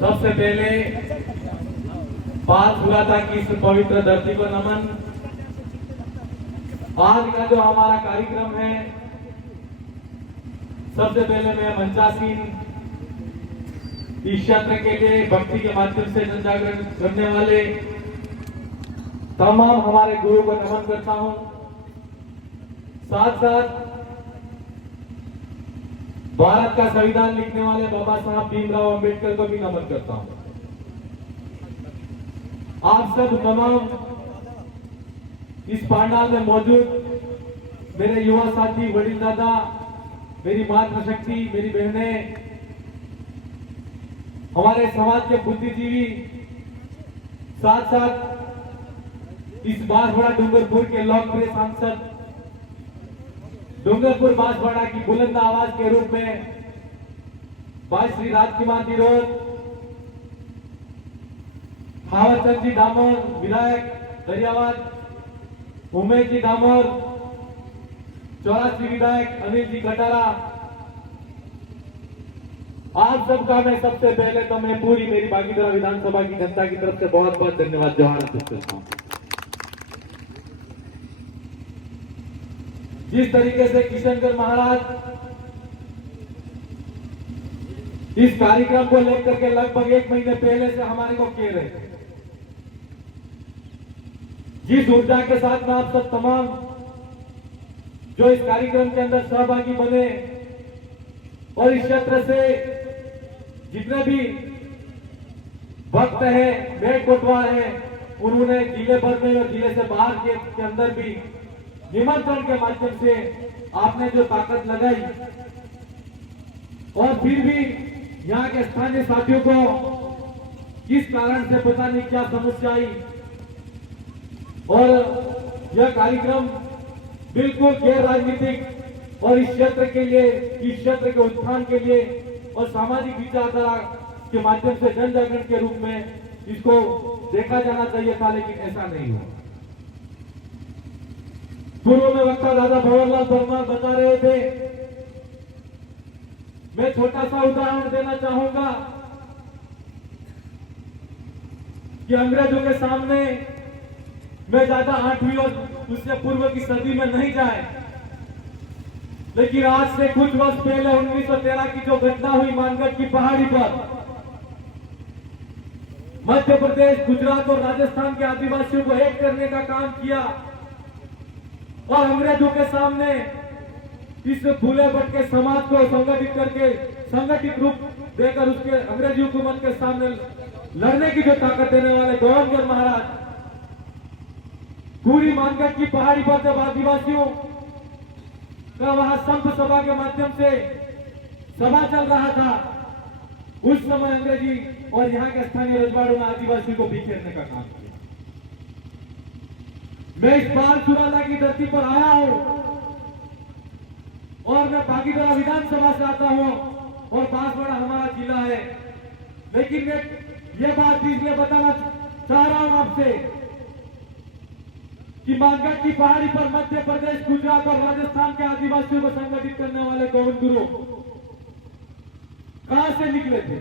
सबसे पहले बात हुआ था कि इस पवित्र धरती को नमन। आज का जो हमारा कार्यक्रम है, सबसे पहले मैं मंचासीन इस क्षेत्र के लिए भक्ति के माध्यम से जन जागरण करने वाले तमाम हमारे गुरु को नमन करता हूं। साथ साथ भारत का संविधान लिखने वाले बाबा साहब भीमराव अंबेडकर को भी नमन करता हूं। आप सब तमाम इस पांडाल में मौजूद मेरे युवा साथी, वडील दादा, मेरी मातृशक्ति, मेरी बहनें, हमारे समाज के बुद्धिजीवी, साथ साथ इस बांसवाड़ा डूंगरपुर के लोकप्रिय सांसद, डूंगरपुर बांसवाड़ा की बुलंद आवाज के रूप में भाई श्री राजकुमार जी रोड, थावरचंद जी डामोर विधायक दरियावाद, उमेश जी डामोर, चौरासी विधायक अनिल जी कटारा, आप सबका मैं सबसे पहले तो मैं पूरी मेरी बागीदरा विधानसभा की जनता की तरफ से बहुत बहुत धन्यवाद जोहार अर्पित करता हूं। जिस तरीके से किशनगढ़ महाराज इस कार्यक्रम को लेकर के लगभग 1 महीने पहले से हमारे को कह रहे थे, जिस ऊर्जा के साथ में आप सब तमाम जो इस कार्यक्रम के अंदर सहभागी बने और इस क्षेत्र से जितने भी भक्त हैं, मेड़ कोटवा है, उन्होंने जिले भर में और जिले से बाहर के अंदर भी निमंत्रण के माध्यम से आपने जो ताकत लगाई और फिर भी यहाँ के स्थानीय साथियों को किस कारण से पता नहीं क्या समस्या आई और यह कार्यक्रम बिल्कुल गैर राजनीतिक और इस क्षेत्र के लिए, इस क्षेत्र के उत्थान के लिए और सामाजिक विचारधारा के माध्यम से जन जागरण के रूप में इसको देखा जाना चाहिए था, लेकिन ऐसा नहीं हुआ। पूर्व में वक्ता दादा भंवरलाल परमार बता रहे थे, मैं छोटा सा उदाहरण देना चाहूंगा कि अंग्रेजों के सामने मैं ज्यादा 8वीं और उससे पूर्व की सदी में नहीं जाए, लेकिन आज से कुछ वर्ष पहले 1913 की जो घटना हुई मानगढ़ की पहाड़ी पर, मध्य प्रदेश, गुजरात और राजस्थान के आदिवासियों को एक करने का काम किया और अंग्रेजों के सामने इस भूले भटके समाज को संगठित करके, संगठित रूप देकर उसके अंग्रेजी हुकूमत के सामने लड़ने की जो ताकत देने वाले गवर्नर महाराज पूरी मानगढ़ की पहाड़ी पर जब आदिवासियों का वहां संत सभा के माध्यम से सभा चल रहा था, उस समय अंग्रेजी और यहाँ के स्थानीय रजवाड़ों में आदिवासियों को बिखेरने का काम किया। मैं इस बार चुराला की धरती पर आया हूं और मैं बागीदरा विधानसभा से आता हूं और बांसवाड़ा हमारा जिला है, लेकिन मैं ये बात इसलिए बताना चाह रहा हूं आपसे कि मानगढ़ की पहाड़ी पर मध्य प्रदेश, गुजरात और राजस्थान के आदिवासियों को संगठित करने वाले गोविंद गुरु कहां से निकले थे?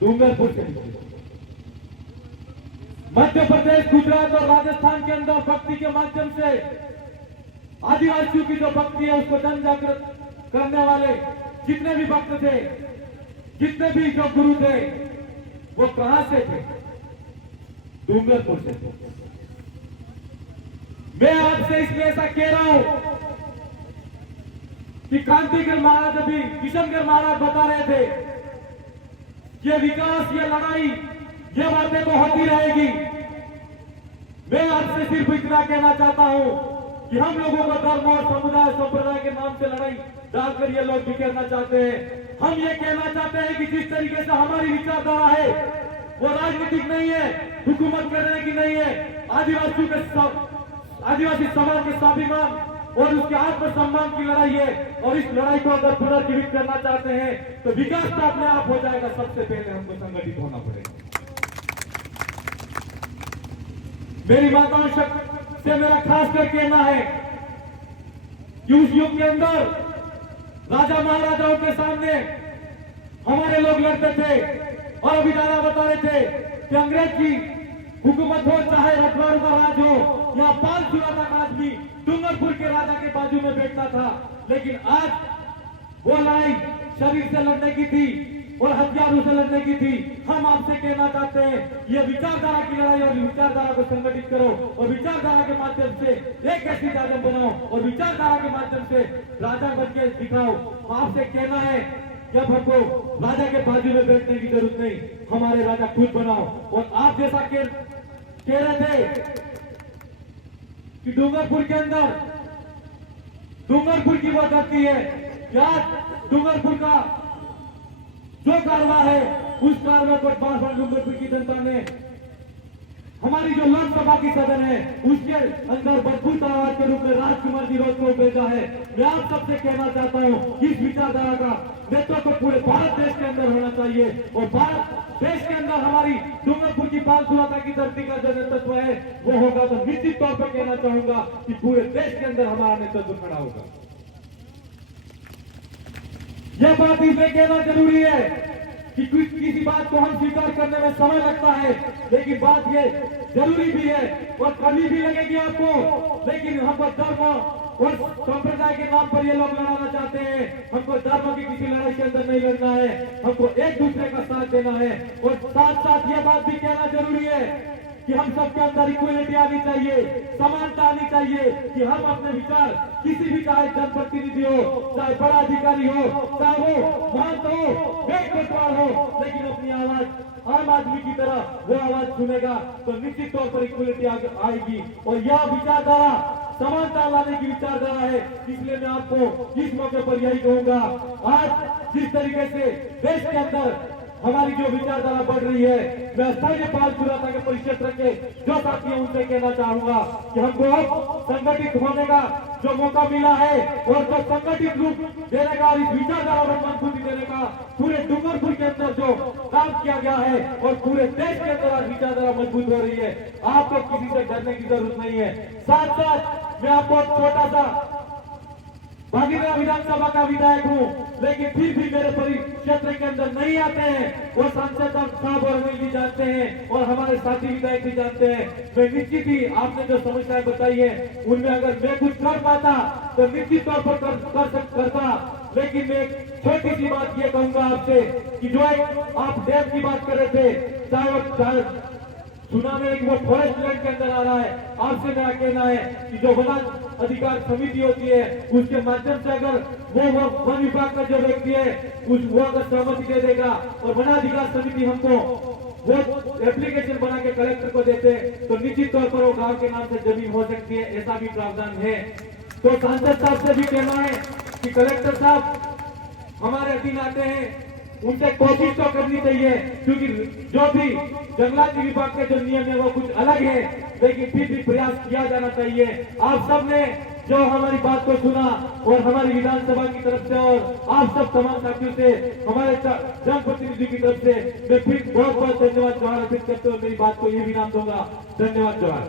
डूंगरपुर से निकले। मध्य प्रदेश, गुजरात और राजस्थान के अंदर भक्ति के माध्यम से आदिवासियों की जो भक्ति है उसको जन जागृत करने वाले जितने भी भक्त थे, जितने भी जो गुरु थे, वो कहां से थे? डूंगरपुर से थे। मैं आपसे इसलिए ऐसा कह रहा हूं कि क्रांतिगढ़ महाराज, अभी किशनगढ़ महाराज बता रहे थे, ये विकास, ये लड़ाई, ये बातें तो होती रहेगी। मैं आपसे सिर्फ इतना कहना चाहता हूं कि हम लोगों को धर्म और समुदाय संप्रदाय के नाम से लड़ाई डालकर ये लोग बिखेरना चाहते हैं। हम ये कहना चाहते हैं कि जिस तरीके से हमारी विचारधारा है वो राजनीतिक नहीं है, हुकूमत करने की नहीं है, आदिवासियों के, आदिवासी समाज के स्वाभिमान और उसके आत्मसम्मान की लड़ाई है। और इस लड़ाई को अगर पुनर्जीवित करना चाहते हैं तो विकास तो अपने आप हो जाएगा, सबसे पहले हमको संगठित होना पड़ेगा। मेरी माताओं से मेरा खास कर कहना है कि उस युग के अंदर राजा महाराजाओं के सामने हमारे लोग लोग लड़ते थे और अभी दादा बता रहे थे कि अंग्रेज की हुकूमत हो चाहे रजवाड़ों का राज हो, यहाँ पाल सुराता का आदमी डूंगरपुर के राजा के बाजू में बैठता था। लेकिन आज वो लड़ाई शरीर से लड़ने की थी और हथियारों से लड़ने की थी। हम आपसे कहना चाहते हैं ये विचारधारा की लड़ाई और विचारधारा को संगठित करो और विचारधारा के माध्यम से एक ऐसी राजन बनाओ और विचारधारा के माध्यम से राजा बन के दिखाओ। आपसे कहना है जब हमको राजा के बाजू में बैठने की जरूरत नहीं, हमारे राजा खुद बनाओ। और आप जैसा कह रहे थे कि डूंगरपुर के अंदर डूंगरपुर की वो धरती है, याद डूंगरपुर का जो कारवा है उस कारवा को डूंगरपुर की जनता ने हमारी जो लोकसभा की सदन है उसके अंदर मजबूत आवाज के रूप में राजकुमार जी रोज को भेजा है। मैं आप सबसे कहना चाहता हूँ इस विचारधारा का नेतृत्व पूरे भारत देश के अंदर होना चाहिए और भारत देश के अंदर हमारी डूंगरपुर की पाल सुराता की धरती का जो नेतृत्व है वो होगा तो निश्चित तौर पर कहना चाहूंगा कि पूरे देश के अंदर हमारा नेतृत्व खड़ा होगा। यह बात इसमें कहना जरूरी है कि किसी बात को हम स्वीकार करने में समय लगता है, लेकिन बात ये जरूरी भी है और कभी भी लगेगी आपको। लेकिन हमको धर्म और संप्रदाय के नाम पर ये लोग लड़ाना चाहते हैं। हमको धर्म की किसी लड़ाई के अंदर नहीं लड़ना है, हमको एक दूसरे का साथ देना है। और साथ साथ ये बात भी कहना जरूरी है कि हम सबके अंदर इक्वलिटी आनी चाहिए, समानता आनी चाहिए कि हम अपने विचार किसी भी चाहे जनप्रतिनिधि हो, चाहे बड़ा अधिकारी हो, चाहे वो महंत हो, एक कोतवाल हो, लेकिन अपनी आवाज आम आदमी की तरह वो आवाज सुनेगा तो निश्चित तौर पर इक्वलिटी आएगी। और यह विचारधारा समानता लाने की विचारधारा है। इसलिए मैं आपको इस मौके पर यही कहूंगा, आज जिस तरीके से देश के अंदर हमारी जो विचारधारा बढ़ रही है, मैं स्थानीय पाल सुराता के परिक्षेत्र के जो साथी हैं उनसे कहना चाहूंगा कि हमको अब संगठित होने का जो मौका मिला है और जो संगठित रूप देने का और इस विचारधारा को मजबूती देने का पूरे डूंगरपुर के अंदर जो काम किया गया है और पूरे देश के अंदर आज विचारधारा मजबूत हो रही है। आपको किसी से डरने की जरूरत नहीं है। साथ साथ मैं आपको छोटा सा भागीरथी विधानसभा का विधायक हूँ, लेकिन फिर भी मेरे परिक्षेत्र के अंदर नहीं आते हैं। वो सांसद साहब और अनिल जी जानते हैं और हमारे साथी विधायक भी जानते हैं। मैं निश्चित ही आपने जो समस्याएं बताई है उनमें अगर मैं कुछ कर पाता तो निश्चित तौर पर करता। लेकिन मैं एक छोटी सी बात ये कहूंगा आपसे कि जो आप डैम की बात कर रहे थे, चाहे सुना में वो फॉरेस्ट लैंड के अंदर आ रहा है, आपसे मेरा कहना है कि जो वन अधिकार समिति होती है उसके माध्यम से अगर वो वन विभाग का जो व्यक्ति है वो अगर सहमति दे देगा और वनाधिकार समिति हमको वो एप्लीकेशन बना के कलेक्टर को देते तो निश्चित तौर पर वो गांव के नाम से जमीन हो सकती है, ऐसा भी प्रावधान है। तो सांसद साहब से भी कहना है कि कलेक्टर साहब हमारे अधीन आते हैं, उनसे कोशिश तो करनी चाहिए क्योंकि जो भी जंगलात विभाग के जो नियम है वो कुछ अलग है, लेकिन फिर भी प्रयास किया जाना चाहिए। आप सब ने जो हमारी बात को सुना और हमारी विधानसभा की तरफ से और आप सब तमाम साथियों से हमारे जनप्रतिनिधि की तरफ से मैं फिर बहुत बहुत धन्यवाद जोहार अर्पित करते हुए मेरी बात को ये विराम दूंगा। धन्यवाद जोहार।